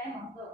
tayo mo. Go.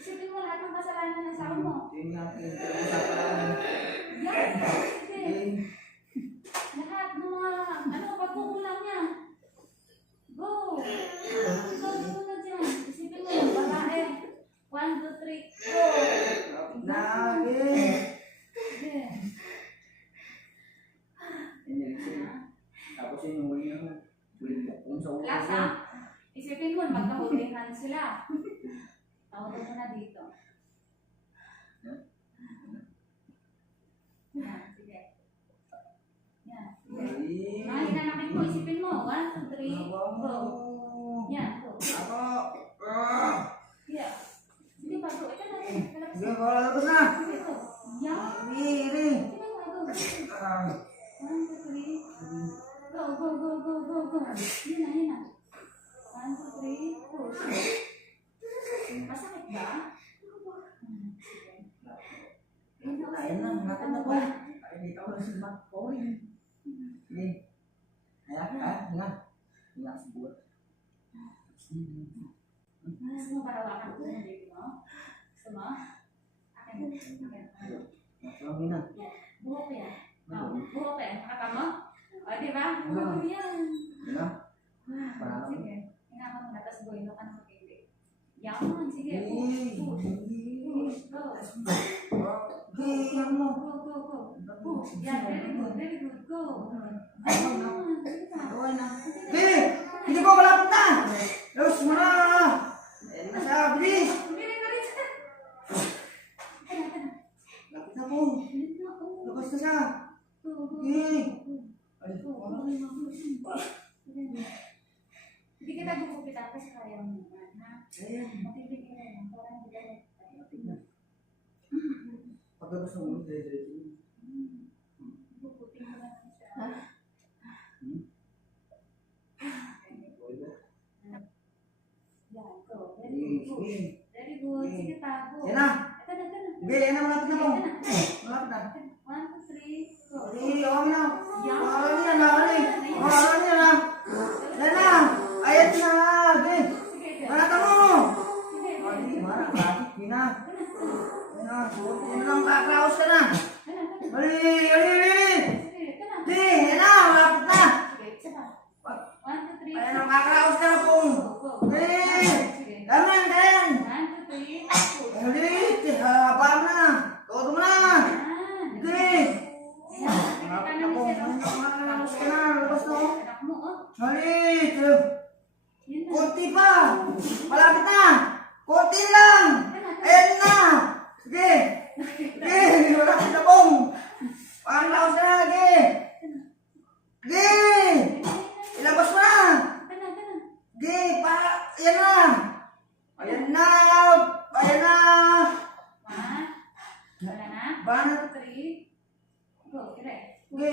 Isipin mo lahat ng kasalanan ng asawa mo. Lahat ng mga pagkukulang niya. Go! Go na dyan. Isipin mo yung babae. 1, 2, 3, go! Tapos yung huli yung sa ulo. Last ha? Isipin mo, magkahulihan sila. Tawag mo na dito. Yan, sige. Yan, sige. Mga hinanakit mo, isipin mo. 1, 2, 3, go. Yan, go. Yeah. Sige pa, go. Ito na. Sige, wala tapos na. Sige, go. Yan. Sige, Sige pa, go. 1, 2, 3. Go, go, go, go, go, go. Yun na, yun na. 1, 2, 3, push. Masakit ba? Sige. Ayun na, nakita na ba? Ay, dito ako na simak ko. Sige. Ayan, nga. Nga, siguro. Gusto mo parawakan ko yung baby mo? Gusto mo? Akin. Masabi na. Buho ko yan. Buho ko yan. Nakata mo? O, diba? Buho ko yan. Diba? Sige. Hinaka mo na, tapos buhin mo ka ng baby. Yaman, sige. Push. Go. Yan mo. Go, go, go. Push. Yan, very good, very good. Go. Gawin na. Sige! Hindi ko malapit na! Los mo na! Ayan na siya, bilis! Lapit na po. Labas na siya. Sige! Hindi kita gugupitan kasi kaya mo naman, ha? Ayan. Matibig ka rin. Parang hindi ka Pagkabas ng ulo, dire-dire. gugupitin mo lang siya. Very good. Sige, tago. Yan na. Ito na, ito na. Sige, yan na, malapit na po. Malapit na. 1, 2, 3, go. Sige, okay na. Yan. Mahalan niya na, ali. Mahalan niya na. Yan na. Ayan na. Sige. Sige, Manata mo. sige. Ali, mana, bakit? Yan na. Yan na. Yan lang, kakraos ka na. Ali, ali, ali. Sige, ito na. Sige, yan na, malapit na. Sige, isa pa. 1, 2, 3. Ayan ang kakraos ka na po. Go, go. Sige. Sige. Gaman, gayan. 1, 2, 3, push. Ali, habang na. Todo mo na. Yan. Sige. Ayan, Malapit nakikita na po. namin sila. Kakraos ka na. Labas na. Anak mo, oh. Ali, Yun na. konti pa. Malapit na. Konti lang. Ayan na. Sige. Sige. Malapit na pong. Panglaos ka na. Sige. Sige. Ilabas mo na. Ito na, ito na. Sige. Ayan na. Ayan na. Ayan na. 1. Wala na. Banat. 3. Go, dire. Sige.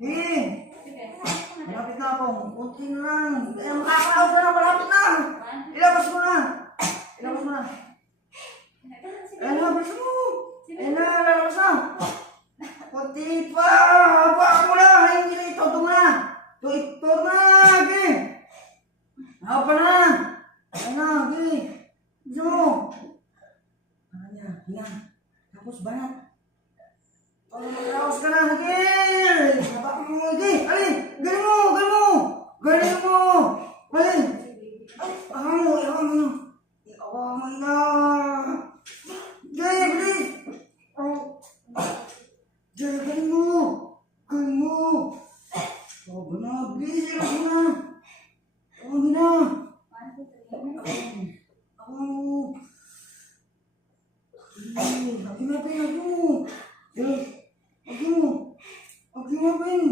Sige. Sige. Malapit na pong. Konti na lang. Ayan, makakalaos ka na. Malapit na. 1. Ilabas mo na. Ilabas mo na. Ito na, sige. Ayan na. Bilis mo. Sige. Ayan na. Lalabas na. Konti pa. Haba mo na. Hindi na ito. Ito na. Ito na. Sige. Haba na. Ayan na. Sige. Bilis mo. Ayan na. Hinga. Tapos banat. Makakalaos ka na. Sige. Haba mo. Sige. Ali. Galing mo. Galing mo. Galing mo. Ali. Ahaw mo. Ahaw mo na. Ahaw mo na. Sige. Bilis. Oh. Galing mo! Galing mo! Sabi na, bilis! Ilas mo na! Sabi na! 1, 2, 3. Ako mo! Sabi na, Pin! Sabi mo! Sabi mo! Sabi mo, Pin!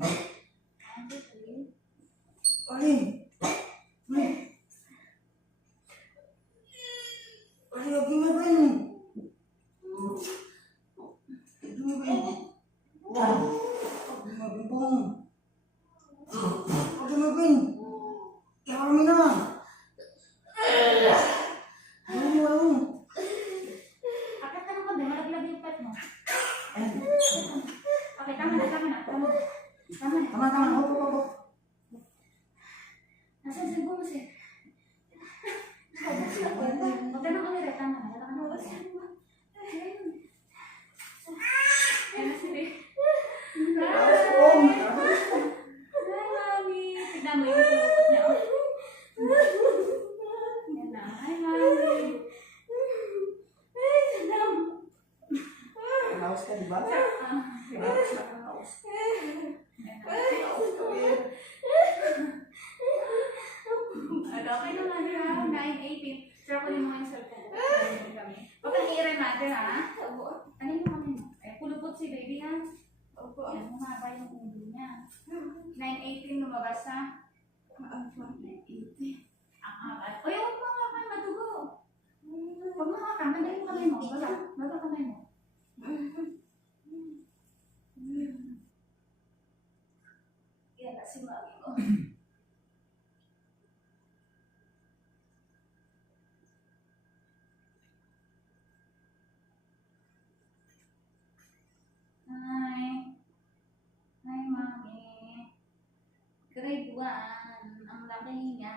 1, 2, 3. Ali! Ali! Ali, sabi mo, Pin! Sabi mo, Pin! Sabi mo, Pin, Pong! Sabi mo, Pin! Kaya kami na! Ayaw mo, ayaw mo! Akit ka ng konti, malaglag yung pet mo. Okay, tama na, tama na. Tama na. Tama na. Tama, tama. Hop, hop, hop. Nasaan si Bung, sir? Huwag ka nang kamera, tama na. Wala ka nang Ayan na sila. Pong! Hi, Mami. Tignan mo yung pulupot niya, oh. Ayan na. Hi, Mami. Ay, salam. Laos ka, di ba? Laos na, laos. Okay naman, ha? 9:18. Sir, ako yung mga cellphone. Huwag kang i-rem natin, ha? Ano yung kami mo? Eh, pulupot si baby, ha? Yan, humaba yung ulo niya. 9:18 lumabas, ha? 9:18. Uy, huwag mo nga kayo matugo. Huwag mo nga ka. Mandali mo kamay mo. Baga kamay mo. Yan na si mami mo. Hi. Hi, Mami. Grade 1. Ang laki niya.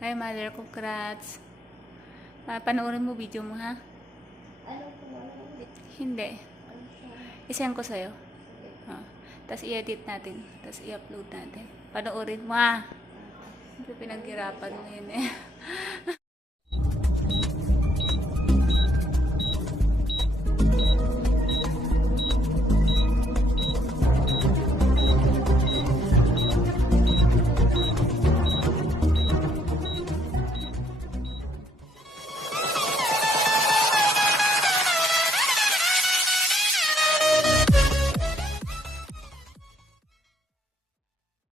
Hi, Mother. Congrats. Panoorin mo video mo, ha? Hindi. Isend ko sa'yo. Tapos i-edit natin. Tapos i-upload natin. Panoorin mo, ha? Ito pinaghirapan mo yun, eh.